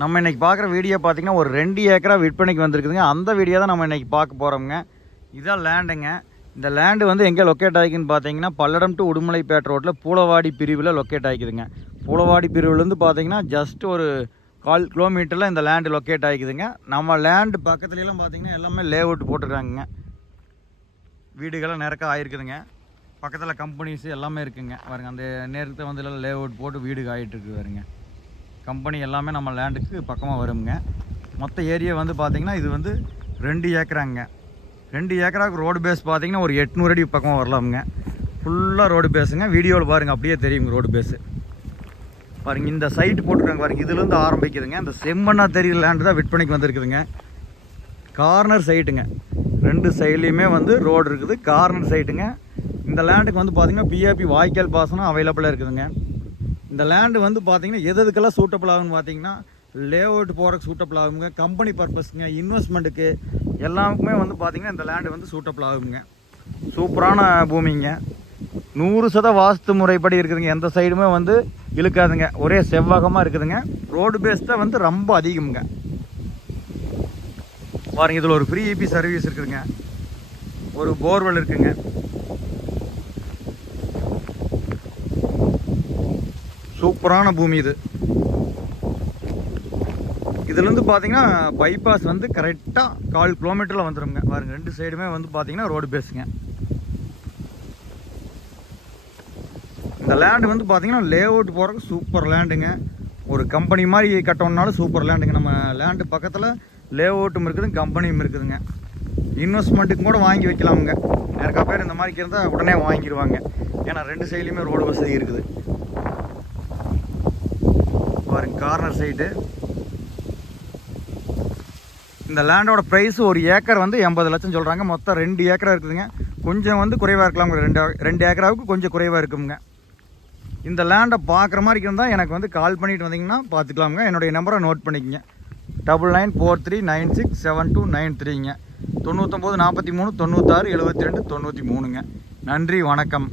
நம்ம இன்றைக்கி பார்க்குற வீடியோ பார்த்தீங்கன்னா ஒரு ரெண்டு ஏக்கரா விற்பனைக்கு வந்திருக்குதுங்க. அந்த வீடியோ தான் நம்ம இன்றைக்கி பார்க்க போகிறோம்ங்க இதான் லேண்டுங்க இந்த லேண்டு வந்து எங்கே லொக்கேட் ஆகிக்குன்னு பார்த்தீங்கன்னா பல்லடம் டு உடுமலைப்பேட்டை ரோட்டில் பூலவாடி பிரிவில் லொக்கேட் ஆகிக்குதுங்க. பூலவாடி பிரிவுலேருந்து பார்த்தீங்கன்னா ஜஸ்ட் ஒரு கால் கிலோமீட்டரில் இந்த லேண்டு லொக்கேட் ஆகிக்குதுங்க. நம்ம லேண்டு பக்கத்துலலாம் பார்த்தீங்கன்னா எல்லாமே லேஅவுட் போட்டுருக்காங்க வீடுகள்லாம் நிறக்க ஆயிருக்குதுங்க. பக்கத்தில் கம்பெனிஸ் எல்லாமே இருக்குங்க. பாருங்க அந்த நேரத்தை வந்து எல்லாம் லேஅவுட் போட்டு வீடு ஆகிட்டு இருக்கு கம்பெனி எல்லாமே நம்ம லேண்டுக்கு பக்கமாக வருங்க மொத்த ஏரியா வந்து பார்த்தீங்கன்னா இது வந்து ரெண்டு ஏக்கராங்க. ரெண்டு ஏக்கராவுக்கு ரோடு பேஸ் பார்த்திங்கன்னா ஒரு எட்நூறு அடி பக்கமாக வரலாமுங்க. ஃபுல்லாக ரோடு பேஸுங்க வீடியோவில் பாருங்கள் அப்படியே தெரியுங்க ரோடு பேஸு பாருங்கள் இந்த சைட் போட்டுருக்காங்க பாருங்கள் இதுலேருந்து ஆரம்பிக்குதுங்க. இந்த செம்மண்ணா தெரியல லேண்டு தான் விற்பனைக்கு வந்திருக்குதுங்க. கார்னர் சைட்டுங்க ரெண்டு சைட்லேயுமே வந்து ரோடு இருக்குது. கார்னர் சைட்டுங்க இந்த லேண்டுக்கு வந்து பார்த்தீங்கன்னா பிஏபி வாய்க்கால் பாசனம் அவைலபிளாக இருக்குதுங்க. இந்த லேண்டு வந்து பார்த்தீங்கன்னா எது எதுக்கெல்லாம் சூட்டபிள் ஆகும்னு பார்த்தீங்கன்னா லேஅவுட் போகிறக்கு சூட்டபிள் ஆகுங்க கம்பெனி பர்பஸ்க்குங்க இன்வெஸ்ட்மெண்ட்டுக்கு எல்லாருக்குமே வந்து பார்த்தீங்கன்னா இந்த லேண்டு வந்து சூட்டபிள் ஆகுங்க சூப்பரான பூமிங்க. நூறு சத வாஸ்து முறைப்படி இருக்குதுங்க. எந்த சைடுமே வந்து இழுக்காதுங்க. ஒரே செவ்வகமாக இருக்குதுங்க. ரோடு பேஸ் தான் வந்து ரொம்ப அதிகம்ங்க. பாருங்கள் இதில் ஒரு ஃப்ரீ இபி சர்வீஸ் இருக்குதுங்க. ஒரு போர்வெல் இருக்குதுங்க சூப்பரான பூமி இது. இதுலேருந்து பார்த்தீங்கன்னா பைபாஸ் வந்து கரெக்டாக கால் கிலோமீட்டரில் வந்துடுங்க பாருங்கள் ரெண்டு சைடுமே வந்து பார்த்தீங்கன்னா ரோடு பேஸுங்க இந்த லேண்டு வந்து பார்த்தீங்கன்னா லேஅவுட் போகிறதுக்கு சூப்பர் லேண்டுங்க ஒரு கம்பெனி மாதிரி கட்டணுன்னாலும் சூப்பர் லேண்டுங்க நம்ம லேண்டு பக்கத்தில் லே அவுட்டும் இருக்குது கம்பெனியும் இருக்குதுங்க இன்வெஸ்ட்மெண்ட்டுக்கும் கூட வாங்கி வைக்கலாமுங்க. நிறைய பேர் இந்த மாதிரி இருந்தால் உடனே வாங்கிடுவாங்க ஏன்னா ரெண்டு சைட்லேயுமே ரோடு வசதி இருக்குது. பாருங்க கார்னர் சைடு இந்த லேண்டோட ப்ரைஸ் ஒரு ஏக்கர் வந்து எண்பது லட்சம் சொல்கிறாங்க மொத்தம் ரெண்டு ஏக்கரா இருக்குதுங்க. கொஞ்சம் வந்து குறைவாக இருக்கலாம் ரெண்டு ரெண்டு ஏக்கராவுக்கு கொஞ்சம் குறைவாக இருக்குங்க. இந்த லேண்டை பார்க்குற மாதிரி இருந்தால் எனக்கு வந்து கால் பண்ணிட்டு வந்தீங்கன்னா பார்த்துக்கலாமுங்க. என்னுடைய நம்பரை நோட் பண்ணிக்கங்க. Double nine four three nine six seven two nine த்ரீங்க தொண்ணூற்றொம்பது நாற்பத்தி மூணு தொண்ணூத்தாறு எழுபத்தி ரெண்டு தொண்ணூற்றி மூணுங்க. நன்றி வணக்கம்.